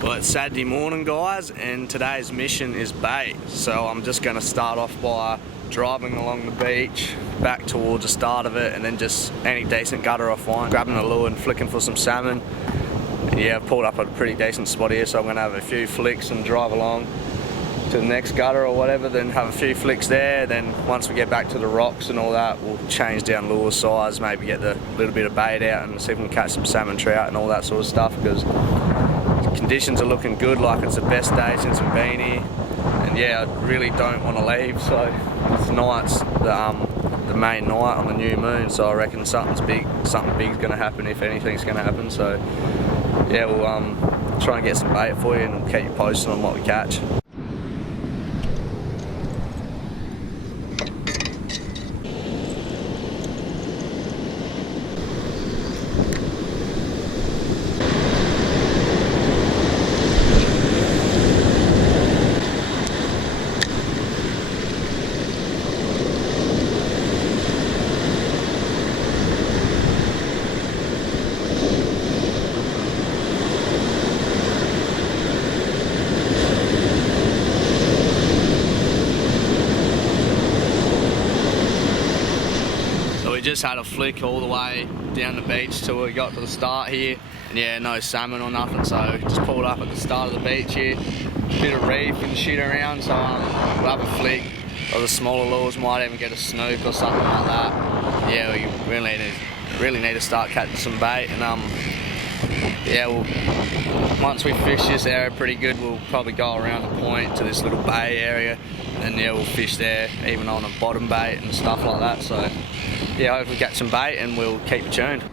Well, it's Saturday morning, guys, and today's mission is bait. So I'm just going to start off by driving along the beach back towards the start of it, and then just any decent gutter I find, grabbing a lure and flicking for some salmon. And yeah, I've pulled up at a pretty decent spot here, so I'm going to have a few flicks and drive along to the next gutter or whatever, then have a few flicks there. Then once we get back to the rocks and all that, we'll change down lure size, maybe get the little bit of bait out and see if we can catch some salmon, trout and all that sort of stuff, because conditions are looking good, like it's the best day since we've been here. And yeah, I really don't want to leave, so tonight's the main night on the new moon, so I reckon something big's going to happen, if anything's going to happen. So yeah, we'll try and get some bait for you and keep you posted on what we catch. We just had a flick all the way down the beach till we got to the start here, and yeah, no salmon or nothing, so just pulled up at the start of the beach here, bit of reef and shit around, so we'll have a flick of the smaller lures, might even get a snook or something like that. Yeah, we really need to start catching some bait, and yeah, once we fish this area pretty good, we'll probably go around the point to this little bay area, and yeah, we'll fish there, even on a bottom bait and stuff like that. So yeah, hopefully get some bait and we'll keep you tuned.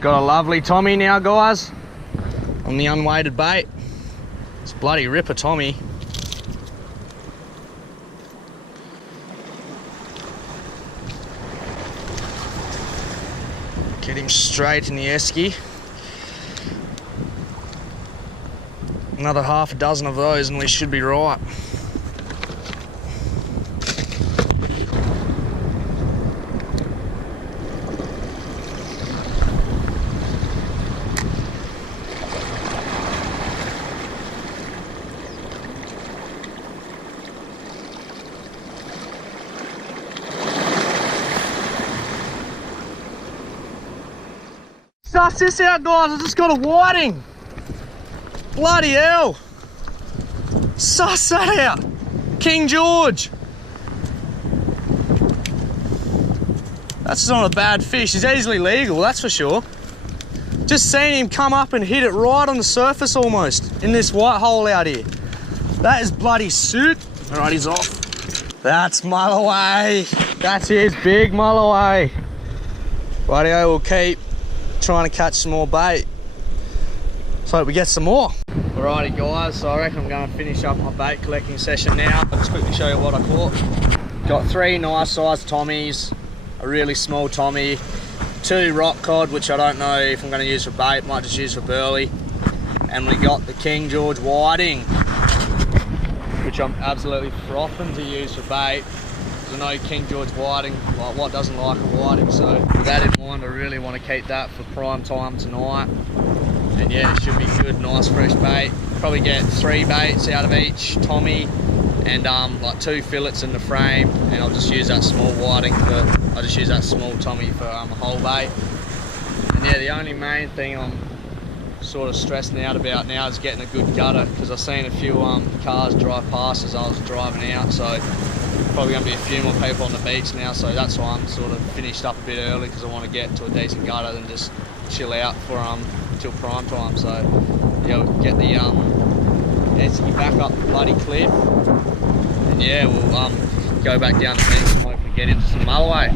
Got a lovely Tommy now, guys, on the unweighted bait. It's a bloody ripper Tommy. Get him straight in the esky. Another half a dozen of those and we should be right. Suss this out, guys, I just got a whiting. Bloody hell. Suss that out. King George. That's not a bad fish. He's easily legal, that's for sure. Just seen him come up and hit it right on the surface almost in this white hole out here. That is bloody suit. All right, he's off. That's Mulloway. That's his big Mulloway. Rightio, we'll keep trying to catch some more bait. So hope we get some more. Alrighty guys, so I reckon I'm going to finish up my bait collecting session now. I'll just quickly show you what I caught. Got 3 nice sized Tommies, a really small Tommy, 2 rock cod, which I don't know if I'm going to use for bait, might just use for burley. And we got the King George whiting, which I'm absolutely frothing to use for bait. I know King George whiting, like what doesn't like a whiting, so with that in mind I really want to keep that for prime time tonight. And yeah, it should be good, nice fresh bait. Probably get 3 baits out of each Tommy, and like 2 fillets in the frame, and I'll just use that small whiting I just use that small Tommy for a whole bait. And yeah, the only main thing I'm sort of stressing out about now is getting a good gutter, because I've seen a few cars drive past as I was driving out, so probably going to be a few more people on the beach now, so that's why I'm sort of finished up a bit early, because I want to get to a decent gutter and just chill out for till prime time. So yeah, we'll get the Esky back up the bloody cliff, and yeah, we'll go back down the beach and hopefully get into some Mulloway.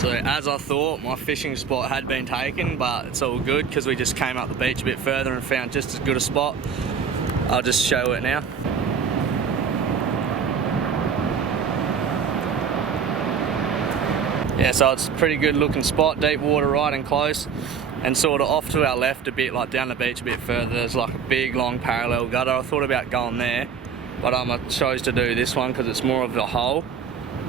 So as I thought, my fishing spot had been taken, but it's all good because we just came up the beach a bit further and found just as good a spot. I'll just show it now. Yeah, so it's a pretty good looking spot, deep water right and close, and sort of off to our left a bit, like down the beach a bit further, there's like a big long parallel gutter. I thought about going there, but I chose to do this one because it's more of a hole.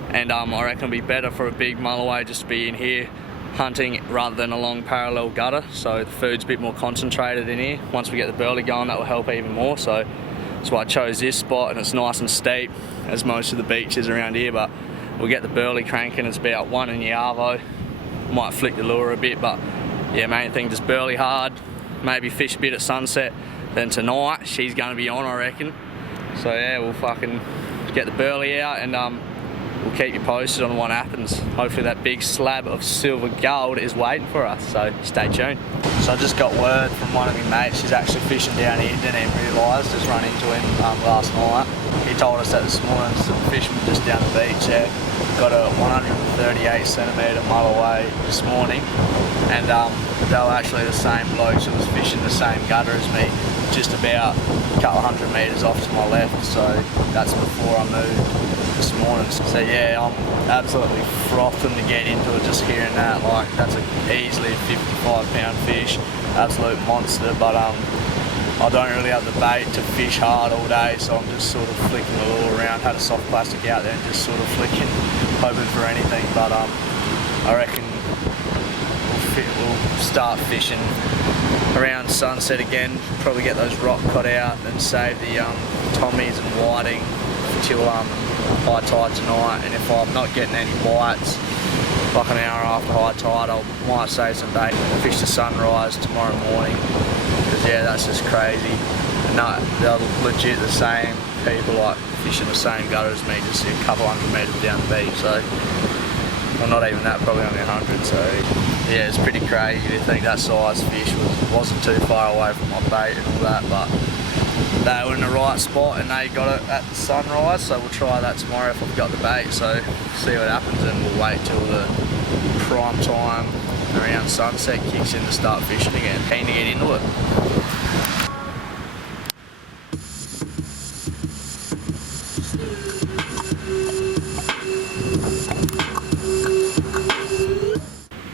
And I reckon it'll be better for a big Mulloway just to be in here hunting rather than a long parallel gutter, so the food's a bit more concentrated in here. Once we get the burley going, that will help even more, so that's why I chose this spot, and it's nice and steep as most of the beaches around here, but we'll get the burley cranking. It's about 1 in the arvo, might flick the lure a bit, but yeah, main thing, just burley hard, maybe fish a bit at sunset. Then tonight she's going to be on, I reckon, so yeah, we'll fucking get the burley out, and we'll keep you posted on what happens. Hopefully that big slab of silver gold is waiting for us, so stay tuned. So I just got word from one of my mates, she's actually fishing down here, didn't even realise, just run into him last night. He told us that this morning some fishermen just down the beach there got a 138cm Mulloway this morning, and they were actually the same blokes who was fishing the same gutter as me, just about a couple hundred metres off to my left, so that's before I moved this morning. So yeah, I'm absolutely frothing to get into it just hearing that. Like, that's easily a 55-pound fish, absolute monster, but I don't really have the bait to fish hard all day, so I'm just sort of flicking the lure around. Had a soft plastic out there and just sort of flicking, hoping for anything, but I reckon we'll start fishing around sunset again, probably get those rock cut out and save the Tommies and whiting till high tide tonight. And if I'm not getting any bites, like an hour after high tide, I might save some bait and fish the sunrise tomorrow morning, because yeah, that's just crazy. And no, they're legit the same people, like fishing the same gutter as me, just a couple hundred metres down the beach. So, well, not even that, probably only 100. So yeah, it's pretty crazy to think that size fish wasn't too far away from my bait and all that, but they were in the right spot and they got it at the sunrise, so we'll try that tomorrow if I've got the bait. So see what happens, and we'll wait till the prime time around sunset kicks in to start fishing again. Keen to get into it.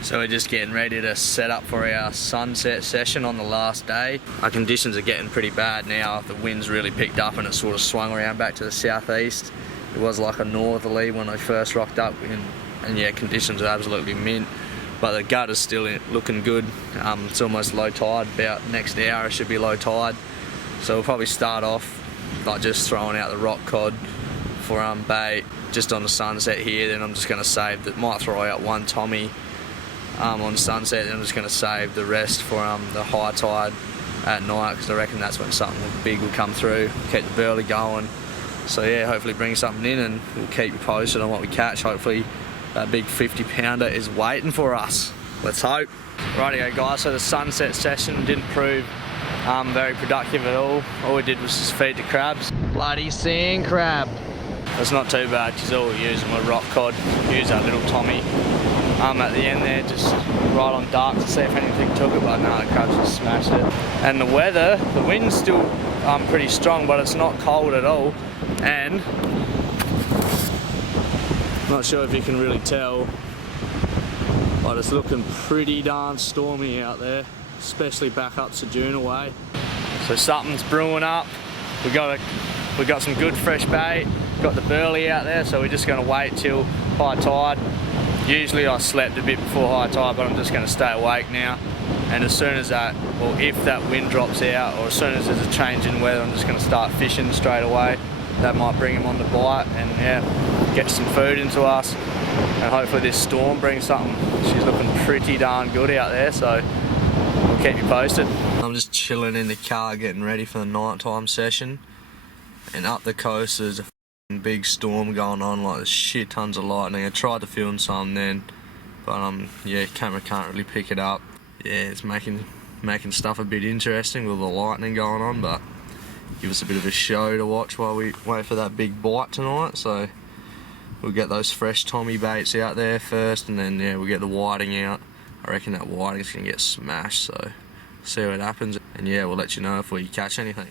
So we're just getting ready to set up for our sunset session on the last day. Our conditions are getting pretty bad now. The wind's really picked up and it sort of swung around back to the southeast. It was like a northerly when I first rocked up, and yeah, conditions are absolutely mint. But the gutter's still looking good. It's almost low tide, about next hour it should be low tide. So we'll probably start off like just throwing out the rock cod for bait just on the sunset here. Then I'm just going to save that, might throw out one Tommy on sunset, and I'm just going to save the rest for the high tide at night, because I reckon that's when something big will come through, keep the burley going. So yeah, hopefully bring something in and we'll keep you posted on what we catch. Hopefully that big 50-pounder is waiting for us. Let's hope. Rightio guys, so the sunset session didn't prove very productive at all. All we did was just feed the crabs. Bloody sand crab. It's not too bad because all we're using was rock cod. Use that little Tommy at the end there, just right on dark to see if anything took it, but no, the crabs just smashed it. And the weather, the wind's still pretty strong, but it's not cold at all. And not sure if you can really tell, but it's looking pretty darn stormy out there, especially back up Sajuna way. So something's brewing up. We got some good fresh bait, got the burley out there, so we're just going to wait till high tide. Usually I slept a bit before high tide, but I'm just going to stay awake now and as soon as that, or if that wind drops out, or as soon as there's a change in weather, I'm just going to start fishing straight away. That might bring him on the bite, and yeah, get some food into us, and hopefully this storm brings something. She's looking pretty darn good out there, so we'll keep you posted. I'm just chilling in the car getting ready for the nighttime session, and up the coast there's a big storm going on, like there's shit tons of lightning. I tried to film some then, but yeah, camera can't really pick it up. Yeah, it's making stuff a bit interesting with the lightning going on, but give us a bit of a show to watch while we wait for that big bite tonight. So we'll get those fresh Tommy baits out there first, and then yeah, we'll get the whiting out. I reckon that whiting's gonna get smashed, so see what happens, and yeah, we'll let you know if we catch anything.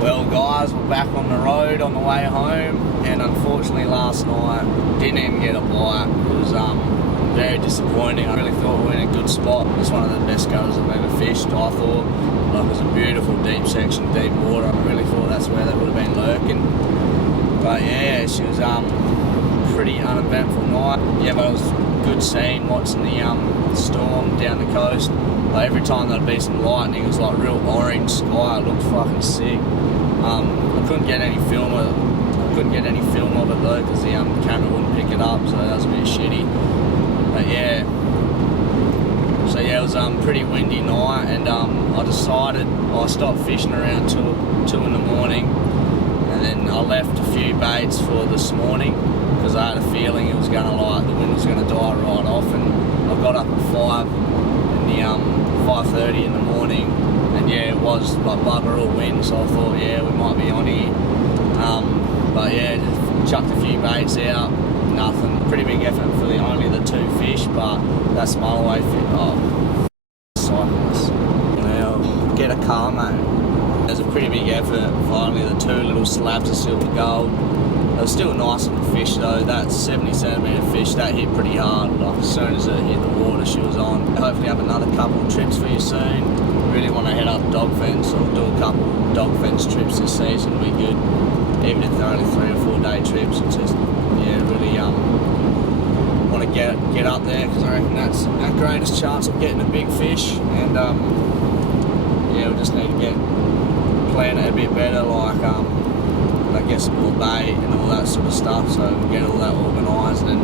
Well guys, we're back on the road on the way home, and unfortunately last night didn't even get a bite. It was very disappointing. I really thought we were in a good spot. It was one of the best gutters I've ever fished, I thought. Like, it was a beautiful deep section, deep water. I really thought that's where they would have been lurking. But yeah, she was pretty uneventful night. Yeah, but it was good seeing watching the storm down the coast. Like, every time there'd be some lightning, it was like real orange sky. It looked fucking sick. I couldn't get any film of it. Though, because the camera wouldn't pick it up, so that was a bit shitty. But yeah, so yeah, it was pretty windy night, and I stopped fishing around 2 in the morning, and then I left a few baits for this morning because I had a feeling it was gonna, like, the wind was gonna die right off, and I got up at 5:30 in the morning, and yeah, it was like bugger all wind, so I thought, yeah, we might be on here. But yeah, just chucked a few baits out, nothing. Pretty big effort for only the 2 fish, but that's Mulloway fish. Oh, cyclists. Now, get a car, mate. There's a pretty big effort for only the 2 little slabs of silver gold. They were still nice little fish though. That 70 centimetre fish, that hit pretty hard. Like, as soon as it hit the water, she was on. Hopefully have another couple of trips for you soon. Really want to head up dog fence, or do a couple of dog fence trips this season. It'll be good. Even if they're only 3 or 4 day trips, it's just, yeah, really want to get up there, because I reckon that's our greatest chance of getting a big fish. And yeah, we just need to plan it a bit better, like I guess some more bait and all that sort of stuff, so we'll get all that organised. And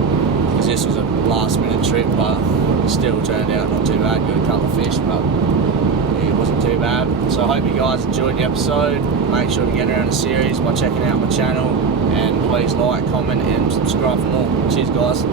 because this was a last minute trip, but it still turned out not too bad. Got a couple of fish, but yeah, it wasn't too bad. So I hope you guys enjoyed the episode. Make sure to get around the series by checking out my channel, and please like, comment and subscribe for more. Cheers guys.